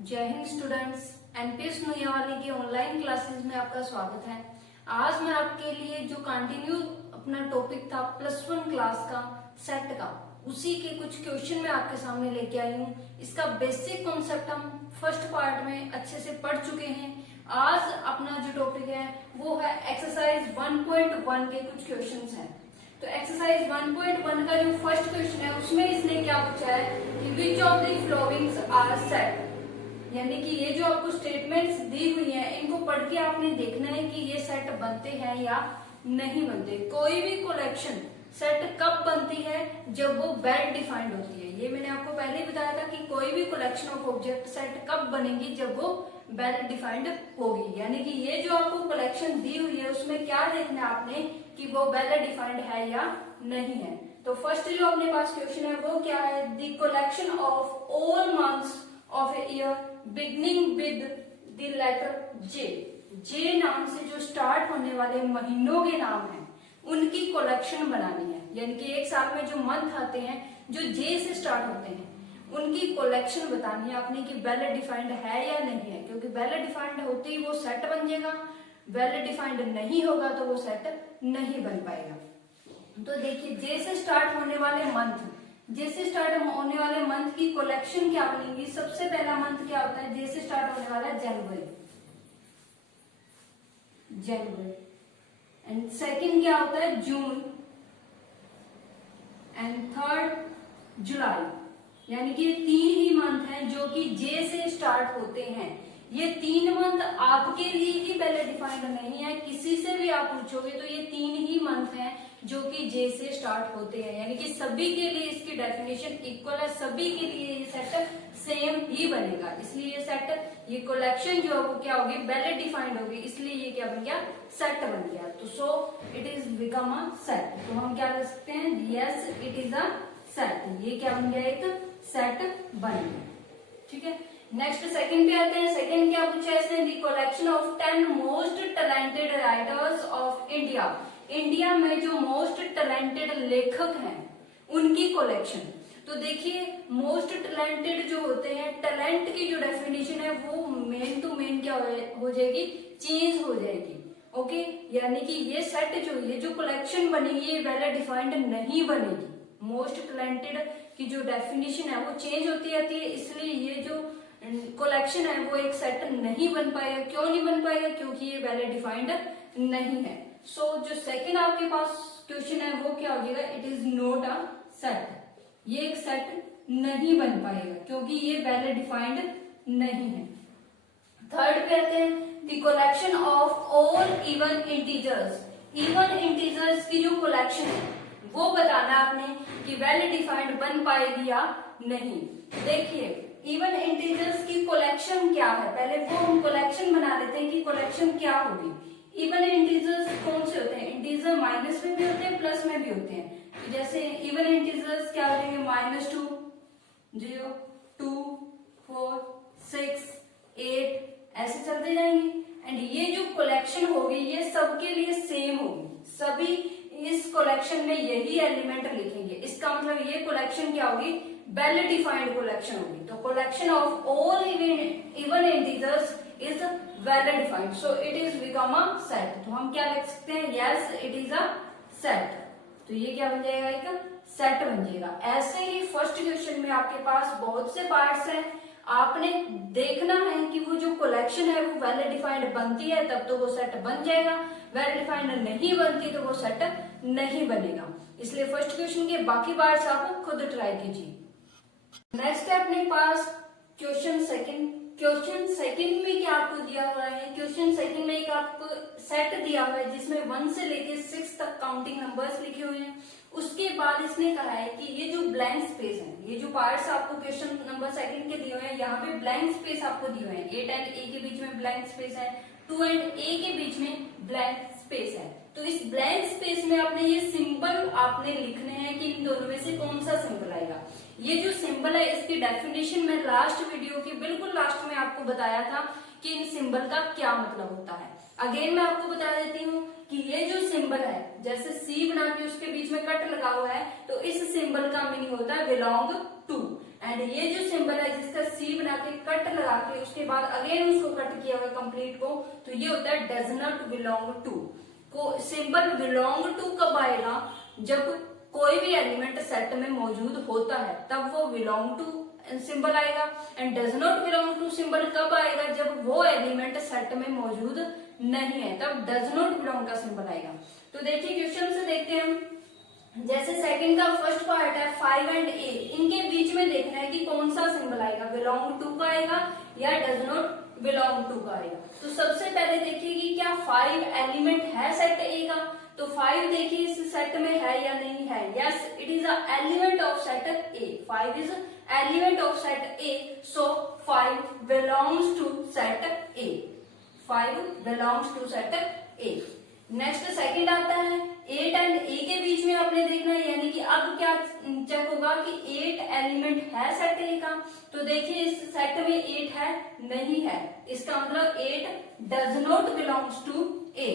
जय Hind students, NPS नोयावाली की online classes में आपका स्वागत है। आज मैं आपके लिए जो कंटिन्यू अपना टॉपिक था प्लस वन क्लास का सेट का, उसी के कुछ क्वेश्चन मैं आपके सामने लेके आई हूँ। इसका बेसिक कॉन्सेप्ट हम फर्स्ट पार्ट में अच्छे से पढ़ चुके हैं। आज अपना जो टॉपिक है वो है एक्सरसाइज 1.1 के कुछ क्वेश्चंस हैं। तो एक्सरसाइज 1.1 का जो फर्स्ट क्वेश्चन है उसमें इसने क्या पूछा है कि which of the followings are set, यानी कि ये जो आपको स्टेटमेंट्स दी हुई हैं इनको पढ़ के आपने देखना है कि ये सेट बनते हैं या नहीं बनते। कोई भी कलेक्शन सेट कब बनती है, जब वो वेल डिफाइंड होती है। ये मैंने आपको पहले ही बताया था कि कोई भी कलेक्शन ऑफ ऑब्जेक्ट सेट कब बनेगी, जब वो वेल डिफाइंड होगी। यानी कि ये जो आपको कलेक्शन दी हुई है उसमें क्या देखना है आपने कि वो वेल डिफाइंड है या नहीं है। तो फर्स्ट जो अपने पास क्वेश्चन है वो क्या है, the collection of all months of a year beginning with the letter J. J नाम से जो स्टार्ट होने वाले महीनों के नाम हैं उनकी कलेक्शन बनानी है। यानी कि एक साल में जो मंथ आते हैं जो जे से स्टार्ट होते हैं उनकी कलेक्शन बतानी है आपने कि वेल डिफाइंड है या नहीं है। क्योंकि वेल डिफाइंड होते ही वो सेट बन जाएगा, वेल डिफाइंड नहीं होगा तो वो सेट नहीं बन पाएगा। तो देखिए, जे से स्टार्ट होने वाले मंथ, जैसे स्टार्ट होने वाले मंथ की कलेक्शन क्या बनेगी। सबसे पहला मंथ क्या होता है, जैसे स्टार्ट होने वाला है जनवरी, एंड सेकंड क्या होता है जून, एंड थर्ड जुलाई। यानी कि ये तीन ही मंथ हैं जो कि जे से स्टार्ट होते हैं। ये तीन मंथ आपके लिए ही पहले डिफाइंड नहीं है, किसी से भी आप पूछोगे तो ये तीन ही मंथ हैं जो कि जे से स्टार्ट होते हैं। यानी कि सभी के लिए इसकी डेफिनेशन इक्वल है, सभी के लिए ये सेट सेम ही बनेगा। इसलिए ये सेट, ये कलेक्शन जो है वो क्या होगी, वेल डिफाइंड होगी, इसलिए ये क्या बन गया, सेट बन गया। तो so it is become a set. तो हम क्या कर सकते हैं, yes it is a set. ये क्या बन गया, एक सेट बन गया। ठीक है, नेक्स्ट सेकंड पे आते हैं। सेकंड क्या पूछा है इसने, the collection of 10 most talented writers of India. India में जो मोस्ट टैलेंटेड लेखक हैं उनकी कलेक्शन। तो देखिए, मोस्ट टैलेंटेड जो होते हैं, टैलेंट की जो डेफिनेशन है वो मेन टू मेन क्या हो जाएगी, चेंज हो जाएगी। ओके, यानी कि ये सेट जो, ये जो कलेक्शन बनेगी ये वेल डिफाइंड नहीं बनेगी। मोस्ट टैलेंटेड की जो डेफिनेशन है वो चेंज होती रहती है, इसलिए ये जो कलेक्शन है वो एक सेट नहीं बन पाएगा। क्यों नहीं बन पाएगा, क्योंकि ये वेल डिफाइंड नहीं है। सो जो सेकंड आपके पास क्वेश्चन है वो क्या हो जाएगा, it is not a set. ये एक सेट नहीं बन पाएगा क्योंकि ये वेल डिफाइंड नहीं है। थर्ड पे आते हैं, the collection of all even integers. Even integers की जो कलेक्शन है वो बताना आपने कि वेल डिफाइंड बन पाएगी या नहीं। देखिए, इवन इंटीजर्स की कलेक्शन क्या है, पहले वो हम कलेक्शन बना लेते हैं कि कलेक्शन क्या होगी। इवन इंटीजर्स कौन से होते हैं, इंटीजर माइनस में भी होते हैं प्लस में भी होते हैं। तो जैसे इवन इंटीजर्स क्या होंगे, -2, 0, 2, 4, 6, 8 ऐसे चलते जाएंगे। एंड ये जो कलेक्शन होगी ये सबके लिए सेम होगी, सभी इस कलेक्शन में यही एलिमेंट लिखेंगे। इसका मतलब ये कलेक्शन क्या होगी, वेल डिफाइंड कलेक्शन होगी। तो collection of all even integers is well defined, so it is become a set. तो हम क्या लिख सकते हैं, yes it is a set. तो ये क्या बन जाएगा, एक सेट बन जाएगा। ऐसे ही फर्स्ट क्वेश्चन में आपके पास बहुत से पार्ट्स हैं, आपने देखना है कि वो जो कलेक्शन है वो वेल डिफाइंड बनती है तब तो वो सेट बन जाएगा, वेल डिफाइंड नहीं बनती तो वो सेट नहीं बनेगा। इसलिए फर्स्ट क्वेश्चन के बाकी पार्ट्स आप खुद ट्राई कीजिए। नेक्स्ट है अपने पास क्वेश्चन सेकंड। क्वेश्चन सेकंड में क्या आपको दिया हुआ है, क्वेश्चन सेकंड में एक आपको सेट दिया हुआ है जिसमें 1 से लेके 6 तक काउंटिंग नंबर्स लिखे हुए हैं। उसके बाद इसने कहा है कि ये जो ब्लैंक स्पेस है, ये जो पार्ट्स आपको क्वेश्चन नंबर सेकंड के दिए हुए हैं, यहाँ पे ब्लैंक स्पेस आपको दिए हुए हैं। 8 एंड ए के बीच में ब्लैंक स्पेस है, 2 एंड ए के बीच में ब्लैंक स्पेस है। तो इस ब्लैंक स्पेस में आपने ये सिंबल आपने लिखने हैं कि इन दोनों में से कौन सा सिंबल आएगा। ये जो सिंबल है इसकी डेफिनेशन में लास्ट वीडियो के बिल्कुल लास्ट में आपको बताया था कि इन सिंबल का क्या मतलब होता है। अगेन मैं आपको बता देती हूँ कि ये जो सिंबल है, जैसे सी बना के उसके बीच में कट लगा हुआ है, तो इस सिंबल का मीनिंग होता है बिलोंग टू। एंड ये जो सिंबल है जिसका सी बना के कट लगा के उसके बाद अगेन उसको कट किया हुआ कंप्लीट को, तो ये होता है डज नॉट बिलोंग टू। को सिंबल बिलोंग टू कब आएगा? जब कोई भी एलिमेंट सेट में मौजूद होता है तब वो बिलोंग टू सिंबल आएगा। And does not belong to symbol कब आएगा? जब वो एलिमेंट सेट में मौजूद नहीं है तब डज नॉट बिलोंग का सिंबल आएगा। तो देखिए क्वेश्चन से देखते हैं हम। जैसे सेकंड का फर्स्ट पार्ट है 5 एंड ए, इनके बीच में देखना है कि कौन सा सिंबल आएगा, बिलोंग टू का आएगा या डज नॉट बिलोंग टू का आएगा। तो सबसे पहले देखिए कि क्या 5 एलिमेंट है सेट ए का, तो 5 देखिए इस सेट में है या नहीं है। Yes, it is a element of set A. 5 is element of set A, so 5 belongs to set A. 5 belongs to set A. Next second आता है 8 एंड ए के बीच में आपने देखना है, यानी कि अब क्या चेक होगा कि 8 एलिमेंट है सेट ए का। तो देखिए इस सेट में 8 है, नहीं है, इसका मतलब 8 does not belongs to A.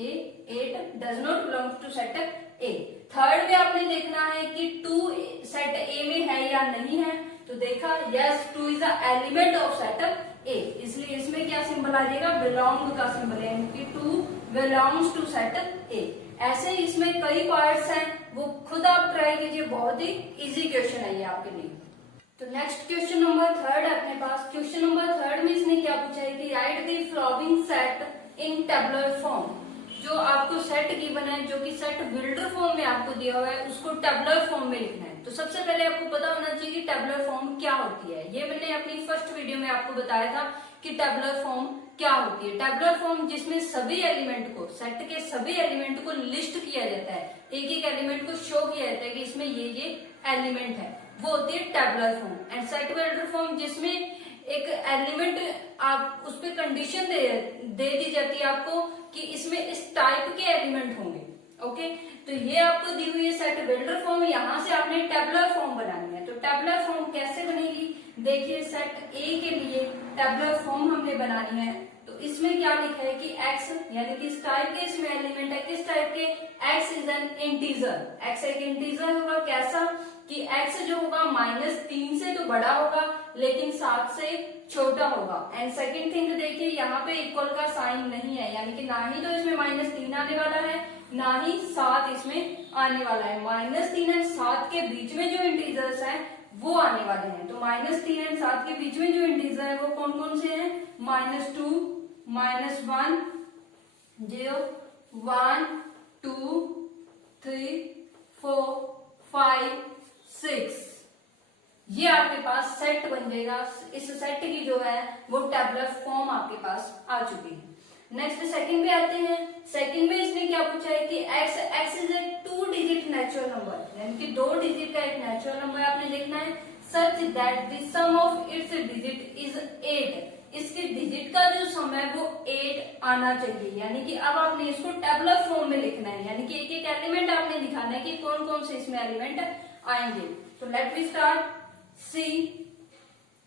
8 does not belongs to set A. Third में आपने देखना है कि 2 सेट ए में है या नहीं है, तो देखा yes 2 is a element of set ए, इसलिए इसमें क्या सिंबल आ जाएगा? बिलोंग का सिंबल, यानी कि 2 बिलोंग्स टू सेट ए। ऐसे इसमें कई पार्ट्स हैं, वो खुद आप ट्राई कीजिए, बहुत ही इजी क्वेश्चन है ये आपके लिए। तो नेक्स्ट क्वेश्चन नंबर थर्ड है अपने पास। क्वेश्चन नंबर थर्ड में इसने क्या पूछा है कि right the following set in tabular form. जो आपको सेट गिवन है, जो कि सेट बिल्डर फॉर्म में आपको दिया हुआ है, उसको टेबुलर फॉर्म में लिखना है। तो सबसे पहले आपको पता होना चाहिए कि टेबुलर फॉर्म क्या होती है। ये मैंने अपनी फर्स्ट वीडियो में आपको बताया था कि टेबुलर फॉर्म क्या होती है। टेबुलर फॉर्म जिसमें सभी एलिमेंट को, सेट के सभी एलिमेंट को लिस्ट किया जाता है, एक एक एलिमेंट को शो किया जाता है कि इसमें ये एलिमेंट है, वो होती है tabular form. And set builder form जिसमें एक एलिमेंट आप उस पर कंडीशन दे दी जाती है आपको कि इसमें इस टाइप के एलिमेंट होंगे। ओके, तो ये आपको दी हुई है सेट बिल्डर फॉर्म, यहां से आपने टेबुलर फॉर्म बनानी है। तो टेबुलर फॉर्म कैसे बनेगी? देखिए सेट ए के लिए टेबुलर फॉर्म हमने बनानी है, तो इसमें क्या लिखा है कि x, यानी कि इस टाइप के इसमें एलिमेंट है, किस टाइप के? x is an integer. x एक इंटीजर होगा, कैसा कि x जो होगा -3 से तो बड़ा होगा लेकिन 7 से छोटा होगा। एंड सेकंड थिंग देखिए यहाँ पे इक्वल का साइन नहीं है, यानी कि ना ही तो इसमें -3 आने वाला है ना ही 7 इसमें आने वाला है। -3 एंड 7 के बीच में जो इंटीजर्स हैं वो आने वाले हैं। तो -3 एंड 7 के बीच में जो इंटीजर है वो कौन कौन से हैं? -2, -1, 0, 1, 2, 3, 4, 5, 6। ये आपके पास सेट बन जाएगा। इस सेट की जो है वो टेबुलर फॉर्म आपके पास आ चुकी है। नेक्स्ट सेकंड पे आते हैं। सेकंड में इसने क्या पूछा है कि x is a 2 digit natural number, यानी कि 2 डिजिट का एक नेचुरल नंबर आपने देखना है, such that the sum of its digit is 8। इसके डिजिट का जो सम है वो 8 आना चाहिए, यानी कि अब आपने इसको टेबुलर फॉर्म में लिखना है, यानी कि एक एक एलिमेंट आपने दिखाना है कि कौन कौन से इसमें एलिमेंट आएंगे। तो लेट वी स्टार्ट। सी,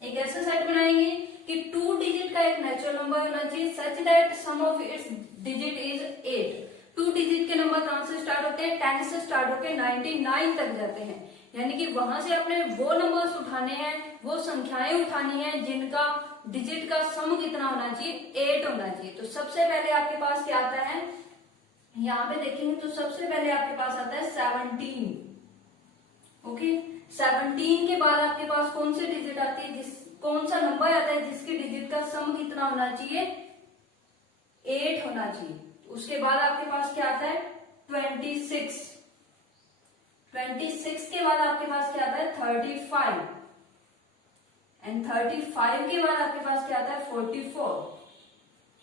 एक ऐसा सेट बनाएंगे कि 2 डिजिट का एक नेचुरल नंबर होना चाहिए, such that sum of its digit is 8। 2 digit के नंबर कहां से स्टार्ट होते हैं? 10 से स्टार्ट होकर 99 तक जाते हैं, यानी कि वहां से अपने वो नंबर्स उठाने हैं, वो संख्याएं उठानी है जिनका डिजिट का सम कितना होना चाहिए? 8 होना चाहिए। तो सबसे पहले आपके पास क्या आता है? यहाँ पे देखेंगे तो सबसे पहले आपके पास आता है 17। ओके, 17 के बाद आपके पास कौन सी डिजिट आती है? कौन सा नंबर आता है जिसकी डिजिट का सम कितना होना चाहिए? 8 होना चाहिए। उसके बाद आपके पास क्या आता है? 26। 26 के बाद आपके पास क्या आता है? 35। एंड 35 के बाद आपके पास क्या आता है? 44।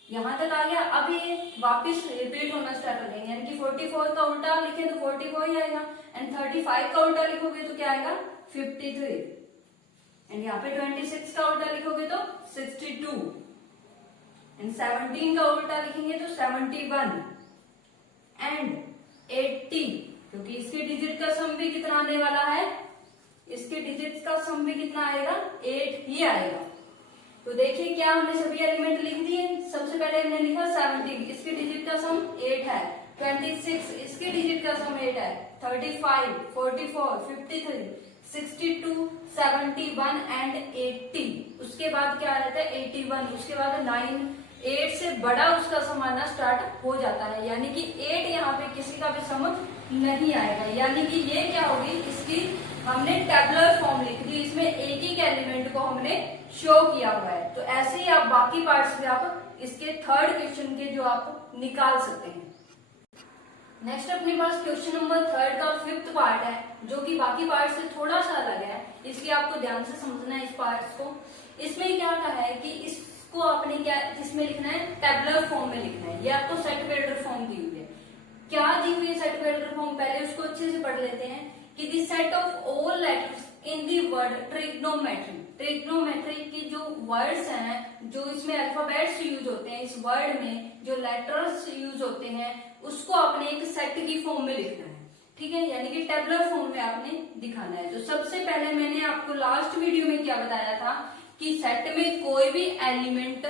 यहां तक आ गया। अब ये वापस रिपीट होना स्टार्ट हो जाएंगे, यानी कि 44 का उल्टा लिखे तो 44 ही आएगा, एंड 35 का उल्टा लिखोगे तो क्या आएगा? 53। एंड यहाँ पे 26 का उल्टा लिखोगे तो 62, एंड 17 का उल्टा लिखेंगे तो 71, एंड 80, क्योंकि इसके डिजिट का सम भी कितना आने वाला है? इसके डिजिट का सम भी कितना आएगा? 8 ही आएगा। तो देखिए क्या हमने सभी एलिमेंट लिख दिए। सबसे पहले हमने लिखा 17, इसके डिजिट का सम 8 है। 26, इसके डिजिट का सम 8 है। 35, 44, 53, 62, 71 एंड 80। उसके बाद क्या आ जाता है 81, उसके बाद 9, 8 से बड़ा उसका सम आना स्टार्ट हो जाता है, यानी कि 8 यहाँ पे किसी का भी सम नहीं आएगा। यानी कि ये क्या होगी, इसकी हमने टेबुलर फॉर्म लिख दी, इसमें एक एक एलिमेंट को हमने शो किया हुआ है। तो ऐसे ही आप बाकी पार्ट्स भी आप इसके थर्ड क्वेश्चन के जो आप निकाल सकते हैं। नेक्स्ट अपने पास क्वेश्चन नंबर थर्ड का फिफ्थ पार्ट है, जो कि बाकी पार्ट से थोड़ा सा अलग है, इसलिए आपको ध्यान से समझना है इस पार्ट को। इसमें क्या कहा है कि इसको आपने क्या इसमें लिखना है, टेबुलर फॉर्म में लिखना है। ये आपको सेट बिल्डर फॉर्म दी हुई है। क्या दी हुई है सेट बिल्डर फॉर्म, पहले उसको अच्छे से पढ़ लेते हैं कि the set of all letters in the word trigonometry. Trigonometry की जो वर्ड्स हैं, जो इसमें अल्फाबेट्स यूज होते हैं, इस वर्ड में जो लेटर्स यूज होते हैं, उसको आपने एक सेट की फॉर्म में लिखना है। ठीक है, यानी कि टेबुलर फॉर्म में आपने दिखाना है। तो सबसे पहले मैंने आपको लास्ट वीडियो में क्या बताया था कि सेट में कोई भी एलिमेंट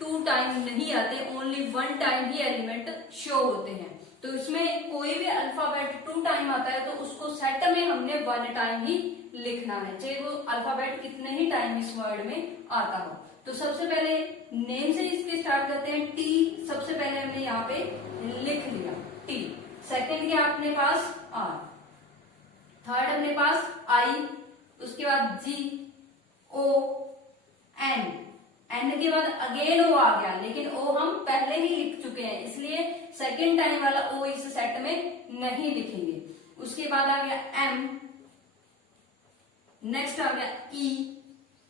2 टाइम नहीं आते, ओनली 1 टाइम ही एलिमेंट शो होते हैं। तो इसमें कोई भी अल्फाबेट 2 टाइम आता है तो उसको सेट में हमने 1 टाइम ही लिखना है, चाहे वो अल्फाबेट कितने ही टाइम इस वर्ड में आता हो। तो सबसे पहले नेम से इसके स्टार्ट करते हैं। टी सबसे पहले हमने यहाँ पे लिख लिया टी। सेकंड क्या अपने पास आर, थर्ड अपने पास आई, उसके बाद जी, ओ, एन, एन के बाद अगेन ओ आ गया, लेकिन ओ हम पहले ही लिख चुके हैं, इसलिए सेकेंड टाइम वाला ओ इस सेट में नहीं लिखेंगे। उसके बाद आ गया एम, नेक्स्ट आ गया ई,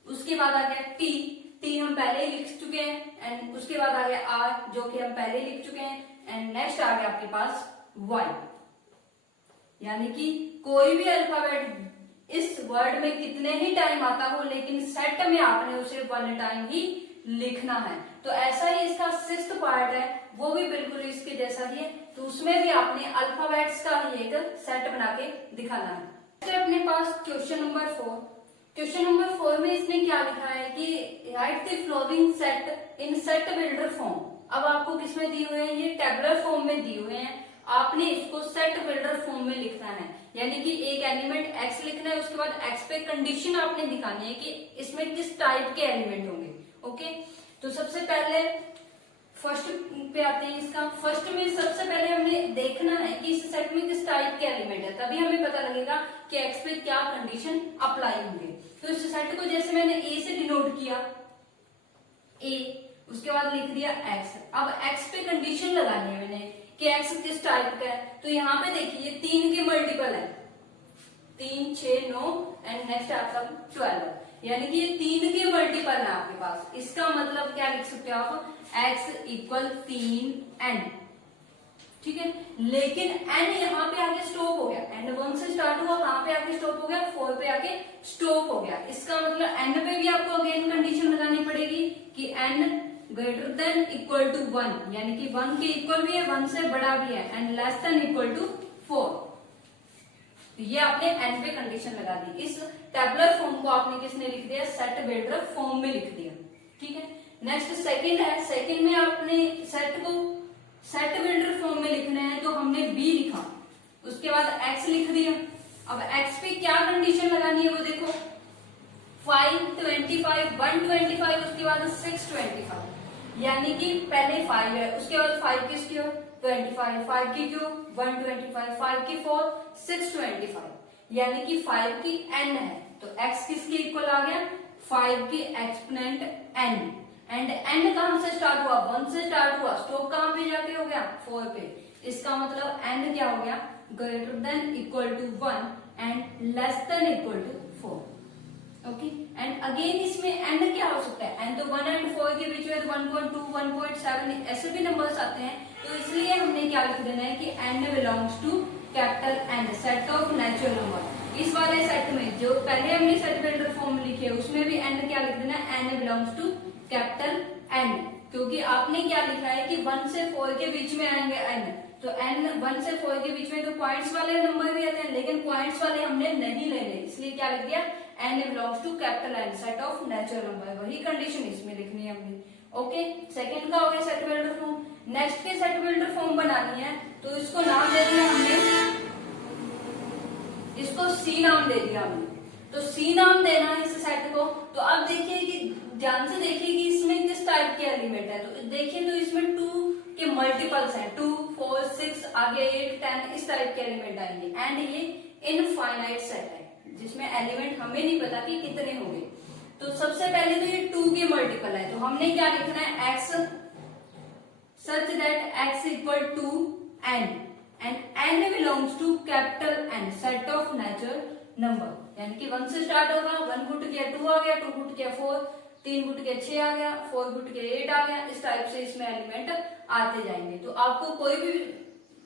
उसके बाद आ गया टी, टी हम पहले ही लिख चुके हैं, एंड उसके बाद आ गया आर जो कि हम पहले ही लिख चुके हैं, एंड नेक्स्ट आ गया आपके पास वाई। यानी कि कोई भी अल्फाबेट इस वर्ड में कितने ही टाइम आता हो, लेकिन सेट में आपने उसे 1 टाइम ही लिखना है। तो ऐसा ही इसका 6th पार्ट है, वो भी बिल्कुल इसके जैसा ही है। तो उसमें भी आपने अल्फाबेट्स का ही एक सेट बना के दिखाना है। अपने पास क्वेश्चन नंबर 4। क्वेश्चन नंबर 4 में इसने क्या लिखा है कि right the flowing set in set builder form. अब आपको किसमें दिए हुए हैं, ये टेबुलर फॉर्म में दिए हुए हैं। आपने इसको सेट बिल्डर फॉर्म में लिखना है, यानी कि एक एलिमेंट एक्स लिखना है, उसके बाद एक्स पे कंडीशन आपने दिखानी है कि इसमें किस टाइप के एलिमेंट होंगे। ओके, तो सबसे पहले फर्स्ट पे आते हैं। इसका फर्स्ट में सबसे पहले हमें देखना है कि इस सेट में किस टाइप के एलिमेंट है, तभी हमें पता लगेगा कि एक्स पे क्या कंडीशन अप्लाई होंगे। तो इस सेट को जैसे मैंने ए से डिनोट किया, ए, उसके बाद लिख दिया एक्स। अब एक्स पे कंडीशन लगानी है मैंने कि एक्स किस टाइप का है। तो यहाँ पे देखिए 3 के मल्टीपल है, 3, 6, 9 एंड नेक्स्ट आपका 12, यानी कि ये 3 के मल्टीपल है आपके पास। इसका मतलब क्या लिख सकते हो आप, x इक्वल 3n। ठीक है, लेकिन n यहाँ पे आके स्टॉप हो गया, n 1 से स्टार्ट हुआ, कहाँ पे आके स्टॉप हो गया, 4 पे आके स्टॉप हो गया। इसका मतलब n पे भी आपको अगेन कंडीशन लगानी पड़ेगी कि n greater than equal to 1, यानी कि 1 के इक्वल भी है, 1 से बड़ा भी है, and less than equal to 4। ये आपने n पे कंडीशन लगा दी। इस टेबुलर फॉर्म को आपने किसने लिख दिया, सेट बिल्डर फॉर्म में लिख दिया। ठीक है, नेक्स्ट सेकंड है। सेकंड में आपने सेट को सेट बिल्डर फॉर्म में लिखना है, तो हमने b लिखा, उसके बाद x लिख दिया। अब x पे क्या कंडीशन लगानी है वो देखो, 5, 25, 125, उसके बाद 625, यानी कि पहले 5 है, उसके बाद 5 किसकी हो 25, 5 की क्यों 125, 5 की 4, 625, यानी कि 5 की n है। तो x किसके इक्वल आ गया, 5 की एक्सपोनेंट n, एंड n कहां से स्टार्ट हुआ, 1 से स्टार्ट हुआ, स्टॉप कहां पे जाके हो गया, 4 पे। इसका मतलब n क्या हो गया, greater than equal to 1 and less than equal to 4। Okay, and again इसमें n क्या हो सकता है, n तो 1 एंड 4 के बीच में 1.2, 1.7 ऐसे भी नंबर्स आते हैं। तो इसलिए हमने क्या लिख देना है कि n belongs to capital N, set of natural number. इस वाले सेट में जो पहले हमने सेट बिल्डर फॉर्म लिखे उसमें भी n क्या लिख देना है, n belongs to capital N, क्योंकि आपने क्या लिखा है कि 1 से 4 के बीच में आएंगे n, तो n 1 से 4 के बीच में तो पॉइंट्स वाले नंबर भी आते हैं, लेकिन पॉइंट्स वाले हमने नहीं लेने, इसलिए क्या लिख दिया, n belongs to capital N, set of natural number. वही कंडीशन इसमें लिखनी है हमने। ओके, सेकंड का हो गया सेट बिल्डर फॉर्म। नेक्स्ट के सेट बिल्डर फॉर्म बनानी है, तो इसको नाम दे दिया हमने, इसको C नाम दे दिया हमने। तो सी नाम देना है इस सेट को। तो अब देखिए कि ध्यान से देखिए कि इसमें किस टाइप के एलिमेंट है। तो देखिए तो इसमें 2 के मल्टीपल्स हैं, 2, 4, 6 आगे 8, 10 इस टाइप के एलिमेंट आएंगे। एंड ये इनफाइनाइट सेट है जिसमें एलिमेंट हमें नहीं पता कि कितने होंगे। तो सबसे पहले तो ये 2 के मल्टीपल है, तो हमने क्या लिखना है, x such that x equal to n and n belongs to capital N set of natural number। यानी कि 1 से स्टार्ट होगा, 1 गुट किया 2 आ गया, 2 गुट किया 4, 3 गुट किया 6 आ गया, 4 गुट किया 8 आ गया। इस टाइप से इसमें एलिमेंट आते जाएंगे। तो आपको कोई भी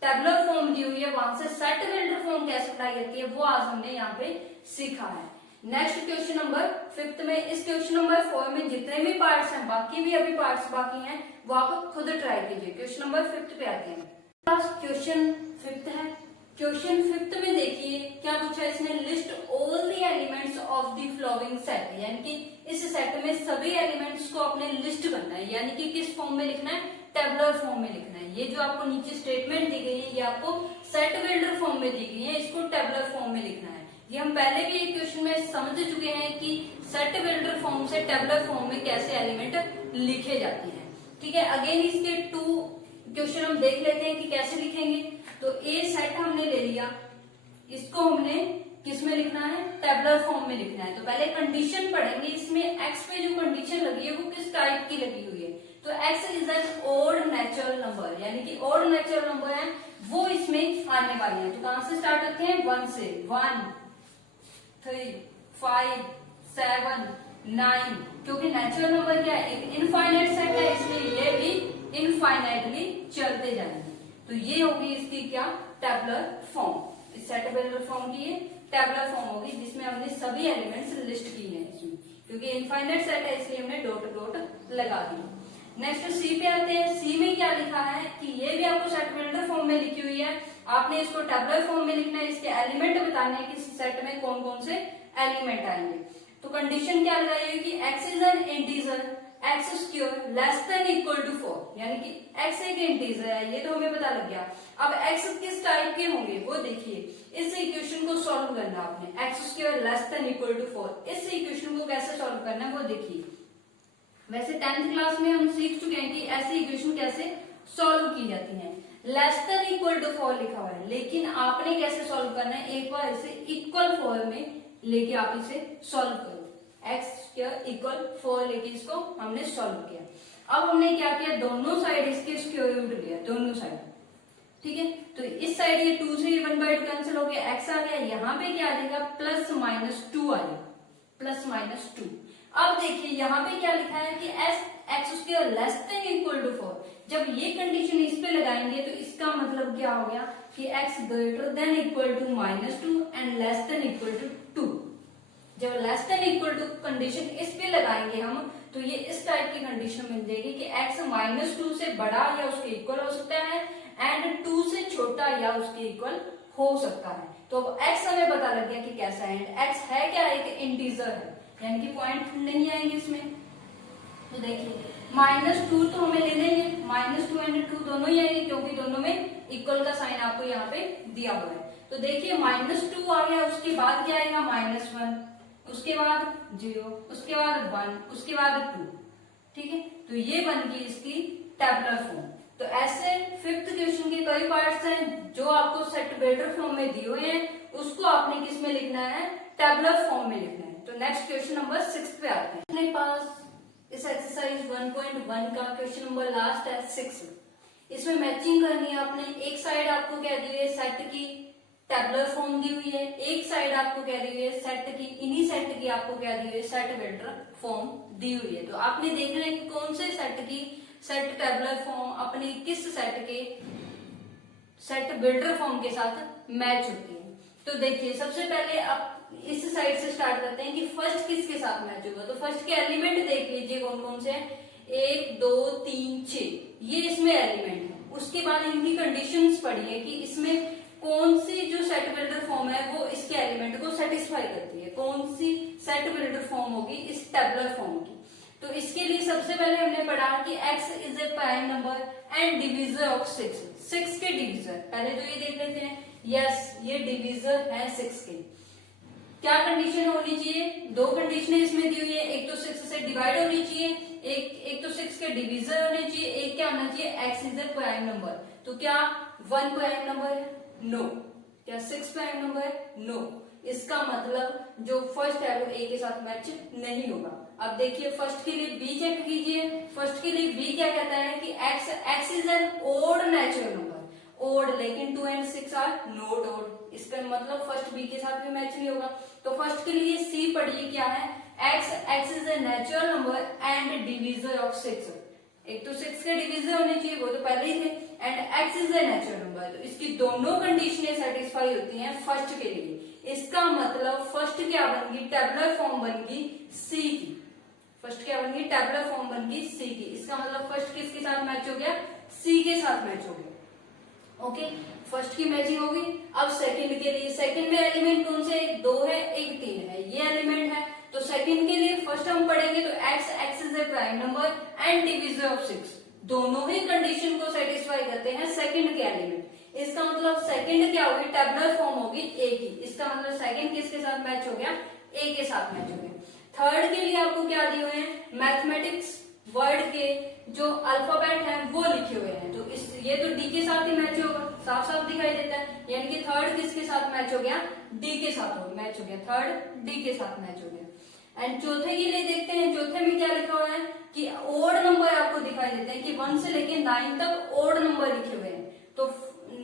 टेबुलर फॉर्म दी हुई है, वहां से सेट बिल्डर फॉर्म कैसे अप्लाई करती है वो आज हमने यहाँ पे सीखा है। नेक्स्ट क्वेश्चन नंबर 5 में, इस क्वेश्चन नंबर 4 में जितने भी पार्ट्स हैं, बाकी भी अभी पार्ट्स बाकी हैं, वो आप खुद ट्राई कीजिए। क्वेश्चन नंबर 5 पे आते हैं। क्वेश्चन 5 है। क्वेश्चन 5 में देखिए क्या पूछा है इसने, list all the elements of the flowing set. यानी कि इस सेट में सभी एलिमेंट्स को अपने लिस्ट करना है, यानी कि किस फॉर्म में लिखना है, टेबुलर फॉर्म में लिखना है। ये जो आपको नीचे स्टेटमेंट दी गई है ये आपको सेट बिल्डर फॉर्म में दी गई है, इसको टेबुलर फॉर्म में लिखना है। ये हम पहले भी एक क्वेश्चन में समझ चुके हैं कि सेट बिल्डर फॉर्म से टेबुलर फॉर्म में कैसे एलिमेंट लिखे जाते हैं। ठीक है, अगेन इसके 2 क्वेश्चन हम देख लेते हैं कि कैसे लिखेंगे। तो ए सेट हमने ले लिया, इसको हमने किस में लिखना है, टेबुलर फॉर्म में लिखना है। तो पहले कंडीशन पढ़ेंगे, इसमें एक्स पे जो कंडीशन लगी है वो किस टाइप की लगी हुई है। तो x is an odd natural number, यानी कि ओड नेचुरल नंबर है वो इसमें आने वाले हैं। तो कहां से स्टार्ट करते हैं, 1 से, 1, 3, 5, 7, 9। क्योंकि नेचुरल नंबर क्या है, एक इनफाइनाइट सेट है, इसलिए ये भी इनफाइनाइटली चलते जाएंगे। तो ये होगी इसकी क्या, टेबुलर फॉर्म। इस सेट बिल्डर फॉर्म की ये टेबुलर फॉर्म होगी जिसमें हमने सभी एलिमेंट्स लिस्ट की हैं इसमें, क्योंकि इनफाइनाइट सेट है इसलिए हमने डॉट डॉट लगा दी। नेक्स्ट सी पे आते हैं। सी में क्या लिखा है कि ये भी आपको सेट बिल्डर फॉर्म में लिखी हुई है, आपने इसको टेबुलर फॉर्म में लिखना है। इसके एलिमेंट बताने हैं कि सेट में कौन कौन से एलिमेंट आएंगे। तो कंडीशन क्या लगाई है कि x is an integer x square less than equal to 4, यानी कि x एक इंटीजर है, ये तो हमें पता लग गया। अब x किस टाइप के होंगे वो देखिए, इस इक्वेशन को सॉल्व करना आपने, x square less than equal to 4। इस इक्वेशन को कैसे सॉल्व करना है वो देखिए। वैसे 10th क्लास में हम सीख चुके हैं कि ऐसी इक्वेशन कैसे सॉल्व की जाती है। लेस देन इक्वल टू 4 लिखा हुआ है, लेकिन आपने कैसे सॉल्व करना है, एक बार इसे इक्वल फॉर्म में लेके आप इसे सॉल्व करो। x स्क्वायर इक्वल 4 लेके इसको हमने सॉल्व किया। अब हमने क्या किया, दोनों साइड इसके स्क्वायर रूट लिया, दोनों साइड। ठीक है, तो इस साइड ये 2 से 1/2 कैंसिल हो गया, x आ गया, यहाँ पे क्या आ जाएगा, प्लस माइनस 2 आएगा, प्लस माइनस 2। अब देखिए यहाँ पे क्या लिखा है कि x square less than equal to 4। जब ये कंडीशन इस पे लगाएंगे तो इसका मतलब क्या हो गया कि x greater than equal to -2 and less than equal to 2। जब less than equal to condition इस पे लगाएंगे हम, तो ये इस टाइप की कंडीशन मिल जाएगी कि x -2 से बड़ा या उसके इक्वल हो सकता है एंड 2 से छोटा या उसके इक्वल हो सकता है। तो अब x हमें पता लग गया कि कैसा है, एंड x है क्या, एक इंटीजर है, यानी कि पॉइंट नहीं आएंगे इसमें। तो देखिए -2 तो हमें ले लेंगे, -2 एंड 2 दोनों ही आएंगे क्योंकि दोनों में इक्वल का साइन आपको यहाँ पे दिया हुआ है। तो देखिए -2 आ गया, उसके बाद क्या आएगा, -1, उसके बाद 0, उसके बाद 1, उसके बाद 2। ठीक है, तो ये बन गई इसकी टेबुलर फॉर्म। तो ऐसे 5th क्वेश्चन के कई पार्ट्स हैं जो आपको सेट बिल्डर फॉर्म में दिए हुए हैं, उसको आपने किस में लिखना है, टेबुलर फॉर्म में लिखना है। तो नेक्स्ट क्वेश्चन नंबर 6 पे आते हैं। अपने पास इस एक्सरसाइज 1.1 का क्वेश्चन नंबर लास्ट है 6। इसमें मैचिंग करनी है आपने। एक साइड आपको कह दी हुई है सेट की टेबुलर फॉर्म दी हुई है, एक साइड आपको कह दी हुई है सेट की, इन्हीं सेट की आपको कह दी हुई है सेट बिल्डर फॉर्म दी हुई है। तो आपने देखना है कि कौन से सेट की सेट टेबुलर फॉर्म अपनी किस सेट के सेट बिल्डर फॉर्म के साथ मैच होती है। तो देखिए सबसे पहले आप इस साइड से स्टार्ट करते हैं कि फर्स्ट किसके साथ मैच होगा। तो फर्स्ट के एलिमेंट देख लीजिए कौन कौन से हैं, 1 2 3 6, ये इसमें एलिमेंट है। उसके बाद इनकी कंडीशंस पढ़ी है कि इसमें कौन सी जो सेट बिल्डर फॉर्म है वो इसके एलिमेंट को सेटिस्फाई करती है, कौन सी सेट बिल्डर फॉर्म होगी इस टेबुलर फॉर्म की। तो इसके लिए सबसे पहले हमने पढ़ा कि x is a prime number and divisor of 6 के डिविजर। पहले तो ये देख लेते हैं, यस ये डिविजर है 6 के। क्या कंडीशन होनी चाहिए, दो कंडीशनें इसमें दी हुई है, एक तो 6 से डिवाइड होनी चाहिए, एक तो 6 के डिविजन होने चाहिए, एक क्या होना चाहिए, x is a prime number. तो क्या 1 प्राइम नंबर है, नो। क्या 6 प्राइम नंबर है, नो। इसका मतलब जो फर्स्ट है वो a के साथ मैच नहीं होगा। अब देखिए फर्स्ट के लिए b चेक कीजिए, फर्स्ट के लिए b क्या कहता है कि x is an odd natural number, odd, लेकिन 2 and 6 आर नॉट ओड। इसका मतलब फर्स्ट बी के साथ भी मैच नहीं होगा। तो फर्स्ट के लिए सी पढ़िए क्या है, x is a natural number and divisor of 6। एक तो 6 के डिवीजर होने चाहिए, वो तो पहले ही थे, and x is a natural number. तो इसकी दोनों कंडीशनें सेटिस्फाई होती हैं फर्स्ट के लिए। इसका मतलब फर्स्ट क्या बनेगी, टेबुलर फॉर्म बनेगी सी की। फर्स्ट क्या बनेगी, टेबुलर फॉर्म बनेगी सी की। इसका मतलब फर्स्ट किसके साथ मैच हो गया, सी के साथ मैच हो गया। ओके, फर्स्ट की मैचिंग होगी। अब सेकंड के लिए, सेकंड में एलिमेंट कौन से, एक 2 है एक 3 है, ये एलिमेंट है। तो सेकंड के लिए फर्स्ट हम पढ़ेंगे तो x is a prime number and divisor of 6, दोनों ही कंडीशन को सेटिस्फाई करते हैं सेकंड के एलिमेंट। इसका मतलब सेकंड क्या होगी, टेबुलर फॉर्म होगी a की। इसका मतलब सेकंड किसके साथ मैच हो गया, a के साथ मैच हो गया। थर्ड के लिए आपको क्या दिए हुए हैं, मैथमेटिक्स वर्ड के जो अल्फाबेट हैं वो लिखे हुए हैं। तो ये तो डी के साथ ही मैच होगा, साफ साफ दिखाई देता है। यानी कि थर्ड किसके साथ मैच हो गया, डी के साथ मैच हो गया, थर्ड डी के साथ मैच हो गया। एंड चौथे के लिए देखते हैं, चौथे में क्या लिखा हुआ है कि ओड नंबर आपको दिखाई देते हैं कि 1 से लेके 9 तक ओड नंबर लिखे हुए हैं। तो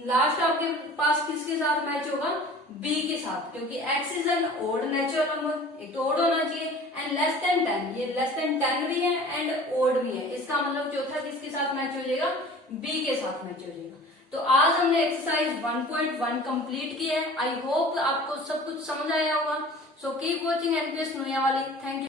लास्ट आपके पास किसके साथ मैच होगा, बी के साथ, क्योंकि x is an odd natural number, एक तो ओड होना चाहिए, एंड लेस देन 10, ये लेस देन 10 भी है एंड ओड भी है। इसका मतलब चौथा किसके साथ मैच हो जाएगा, बी के साथ मैच हो जाएगा। तो आज हमने एक्सरसाइज 1.1 कंप्लीट किया है। आई होप आपको सब कुछ समझ आया होगा। सो कीप वॉचिंग एनपीएस नोया वाली। Thank you.